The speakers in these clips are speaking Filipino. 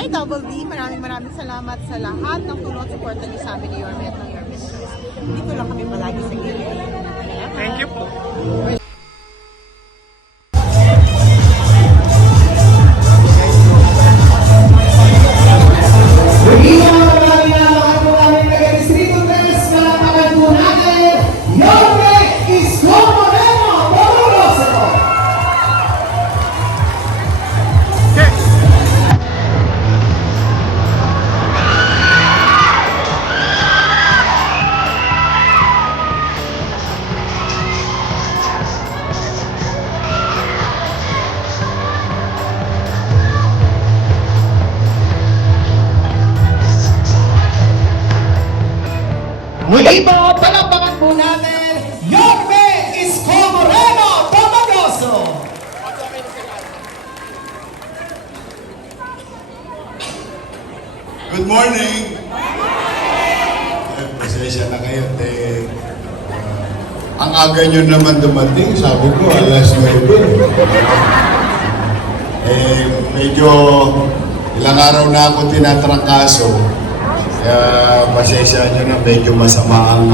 Hi, Double D. Maraming salamat sa lahat ng tulong at suporta niyo sa amin ni Yorme at ng Yorme Shows. Dito lang kami palagi sa gilid. Thank you po. Muli po, palapakan po natin, Yorme Isko Moreno Tomagoso! Good morning! Pasensya na kayo. Ang aga nyo naman dumating, sabi ko, alas 9. Medyo ilang araw na ako tinatrangkaso. Kaya pasensya nyo na medyo masama ang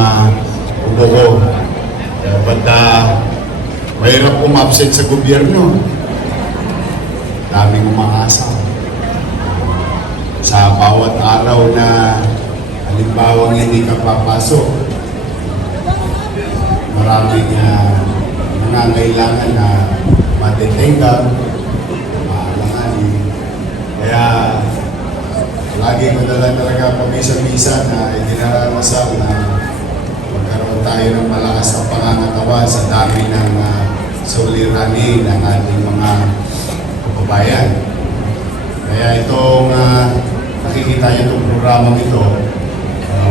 ubo ko. But mahirap umabsent sa gobyerno. Daming umaasa. Sa bawat araw na halimbawa hindi ka papasok, maraming nangangailangan na ma-detain ka, maalanganin. Kaya lagi ko na lang talaga pamisa-misa na idinaranasan na magkaroon tayo ng malakas na pangangatawan sa dami ng suliranin ng ating mga kababayan. Kaya itong nakikita niyo itong programang ito,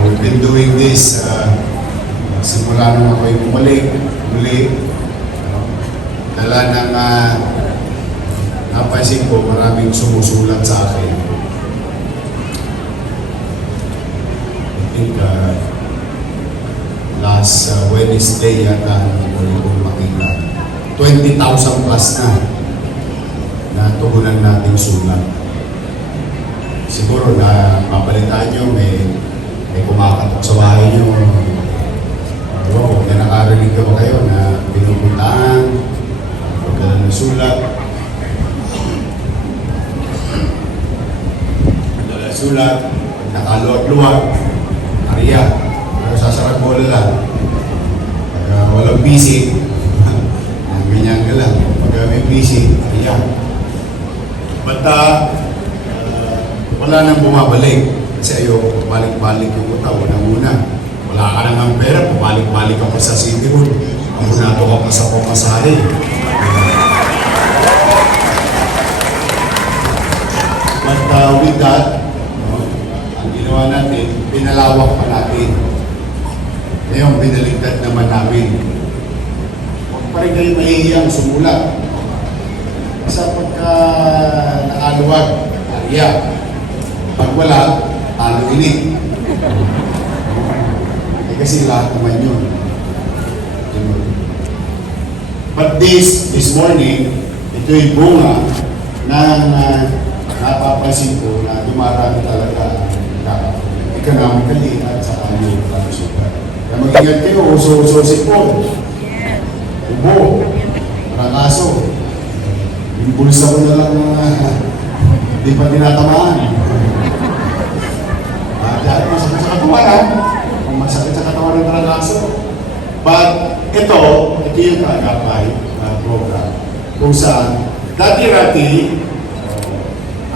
we've been doing this simula nung ako'y muli, dala ng napansin ko maraming sumusulat sa akin. I think last Wednesday yata muli kong makita 20,000 plus na tuhunan nating sulat. Siguro na mabalitaan nyo, may kumakatok sa bahay nyo. Kung nakarinig ko kayo na pinupuntaan, pagdala ng sulat. Pagdala ng sulat, nakaluwag-luwag, ariya. Pero sasarap mo lang. Pag walang busy, ganyan ka lang. Pag may busy, ariya. But wala nang bumabalik kasi ayoko balik-balik yung utang. Una-una, wala ka nang ang pera, pabalik-balik ako sa City Hall. Abunado ka pa sa pamasahe. But with that, ang ginawa natin, pinalawak pa natin. Ngayon, binaligtad naman namin. Huwag pa rin kayo mahihiyang sumulat. Sa pagka nakaluwag, ariya. Pag wala, talo ini. Kasi lahat naman yun. But this morning, ito yung bunga na napapansin ko na dumarami talaga economically at sa kanyo kalusugan. Kaya mag-ingat kayo, uso-uso po. Ubo, marakaso. Yung bulsa ko na lang hindi pa tinatamaan. Dahil masakit sa katawan, kung masakit sa katawan ng tralaso. But ito yung kaagapay na program. Kung saan, dati-rati,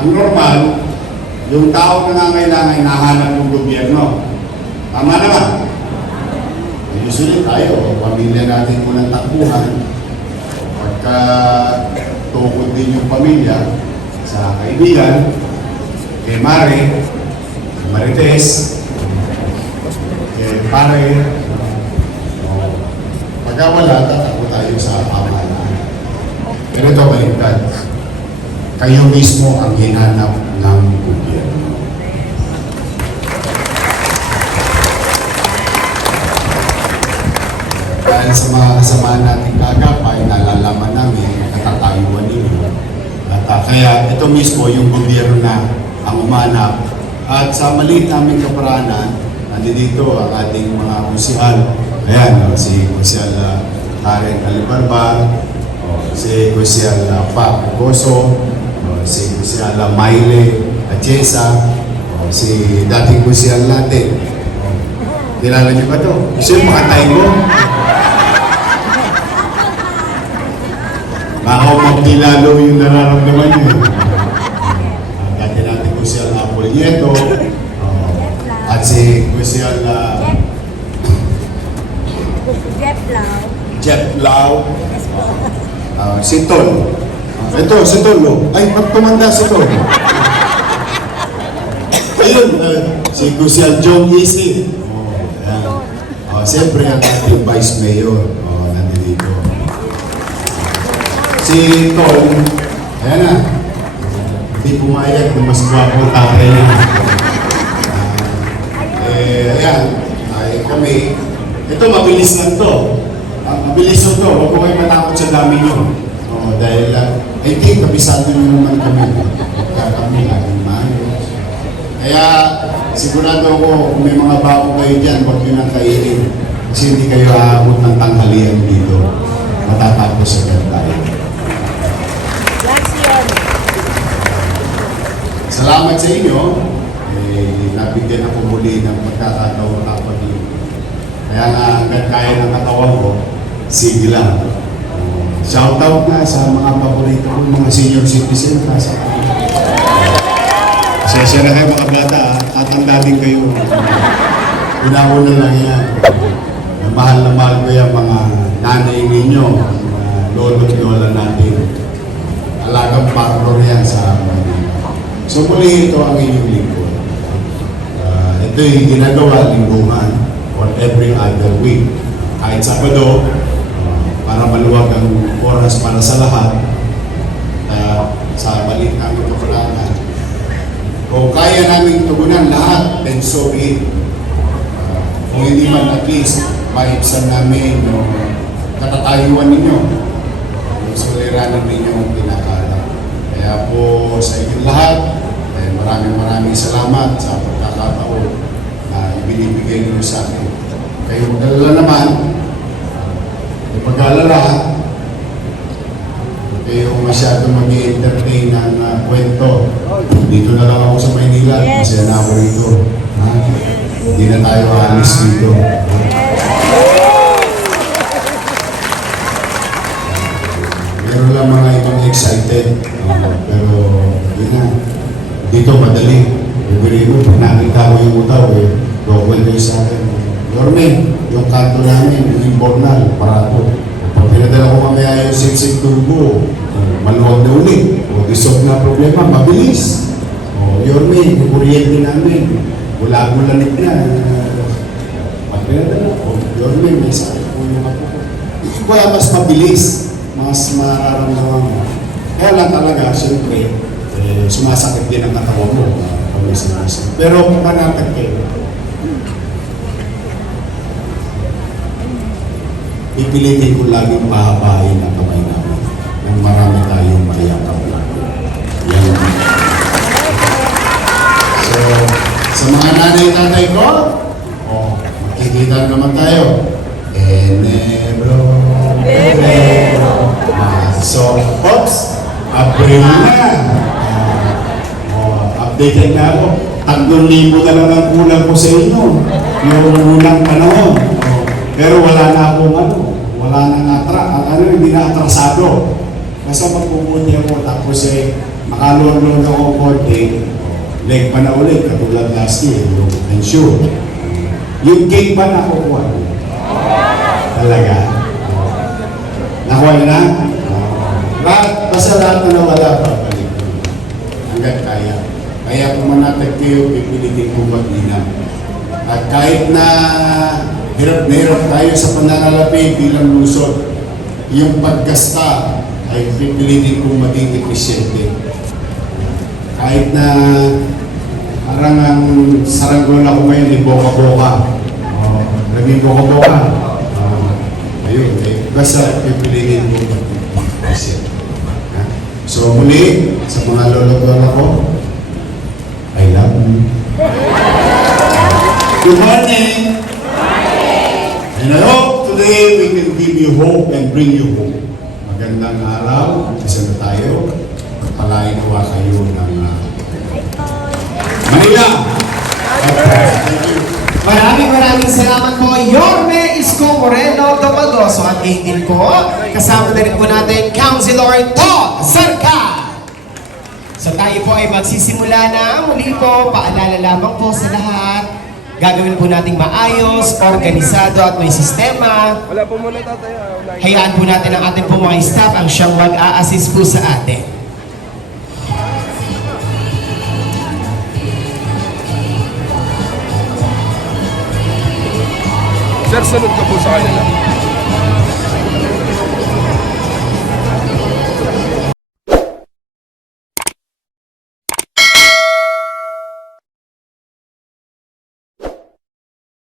ang normal, yung tao na nangangailangan hinahanap ng gobyerno. Tama naman. Usually tayo, pamilya natin unang takbuhan. Pagka tukod din yung pamilya, sa kaibigan, kay Mare, Marites, kay Pare, pagka wala, tatakbo tayo sa pamahalaan. Pero ito baliktad. Kayo mismo ang hinanap ng gobyerno. Dahil sa mga kasama nating kagapay, nalalaman namin katatayuan ninyo. At kaya ito mismo yung gobyerno na ang umanap. At sa maliit naming kaparanan, nandito ang ating mga kusihal. Ayan, si Kusihal Karen Alibarbar, si Kusihal Pak Goso, si Kusihal Maile Achesa, si dating Kusihal natin. Kilala niyo ba ito? Gusto yung makatay ko? Baka magkilalo yung nararamdaman niyo. Dati natin Kusihal Apolyeto, at si Kusihal Jeff Lau, si Tol. Ito, si Tol. Ay, tumanda si Tol. Ayun, si Kusihal Jong Isi. Siyempre ang ating Vice Mayor. Nandito. Si Tol, ayan na. Hindi pumayag kung mas gwapo tatay niya. Ayan, ay kami. Ito, mabilis lang to. Mabilis lang to. Huwag ko kayo matakot sa dami nyo. Dahil, I think, kabisado nyo naman kami. Kami laging maayos. Kaya, sigurado ako, kung may mga bago kayo dyan, huwag nyo nang kainin. Kasi hindi kayo aabot ng tanghalian dito. Matatapos agad tayo. Salamat sa inyo. Nabigyan ako muli ng pagkakataon kapatid. Kaya nga, hanggang kaya ng katawan ko, sige lang. Shoutout na sa mga paborito ko, mga senior citizen. Pasensya na kayo mga bata, tatanda din kayo. Una-una lang yan. Mahal na mahal ko yung mga nanay ninyo, mga lolo at lola natin. Alagang partner yan sa mga. So muli ito ang inyong lingkod. Ito yung ginagawa lingguhan or every other week. Kahit Sabado, para maluwag ang oras para sa lahat, sa balik namin kapalanan. Kung kaya namin tugunan lahat, then so be it. Kung hindi man at least, maibsan namin yung katatayuan ninyo, yung suliranan ninyo ang pinakala. Kaya po sa inyong lahat, maraming salamat sa pagkakataon na ibinibigay niyo sa akin. Kayo mag-alala naman, pag-alala, kayo masyado mag-i-entertain ng kwento. Dito na lang ako sa Maynila, masaya na ako rito. Hindi na tayo alis dito. Meron lang mga ibang excited, pero yun na. Dito madali. Ibigay ko, pag nakita ko yung utaw, kukwento yung sa akin. Yorme, yung kanto namin, yung Bornal, Parato. Pag pinadala ko mamaya yung Siksik Turbo, maluwag na ulit. O dissolve na problema, mabilis. O Yorme, yung kuryente namin, bulag-bulanit na. Pag pinadala ko, Yorme, may sakit po yung ako. Kaya mas mabilis, mas mararamdaman mo. Kaya lang talaga, siyempre, sumasakit din ang katawan mo. Pero kung panatag kayo, pipilitin ko laging pahabain ang kamay namin nang marami tayong mayakap natin. Yan. So, sa mga nanay-tatay ko, makikita naman tayo. Enero, Febrero, so, oops, Abril na. Updated na ako. 3,000 na lang ang kulang ko sa inyo. Yung unang panahon. Pero wala na akong wala na hindi na atrasado. Basta magpupunti ako, tapos makalulong ako konti, leg pa na ulit, katulad last year, yung ensure. Yung cake pa nakukuha. Talaga. Nakuha na? Basta lahat na nawala pa, balik. Hanggat kaya. Kaya kung manatag kayo, pipilitin ko mag-inam. At kahit na hirap na hirap tayo sa pananalapi bilang lusod, yung paggasta ay pipilitin kong maging episyente. Kahit na parang ang saranggola ko ngayon ay boka-boka. Naging boka-boka. Ayun, basta pipilitin kong maging episyente. So muli, sa mga lolo-lola ko, Good morning. And I hope today we can give you hope and bring you hope. Magandang araw, isa na tayo. Palain nawa kayo ng Manila. Maraming salamat po, Yorme Isko Moreno Domagoso. At ngayon din po, kasama na rin po natin, Councilor Todd Sarka. So tayo po ay magsisimula na. Muli po, paalala lamang po sa lahat. Gagawin po nating maayos, organisado at may sistema. Wala po muna tatay. Hayaan po natin ang ating po mga staff ang siyang mag-a-assist po sa atin. Sir, sunod ka po sa kanila.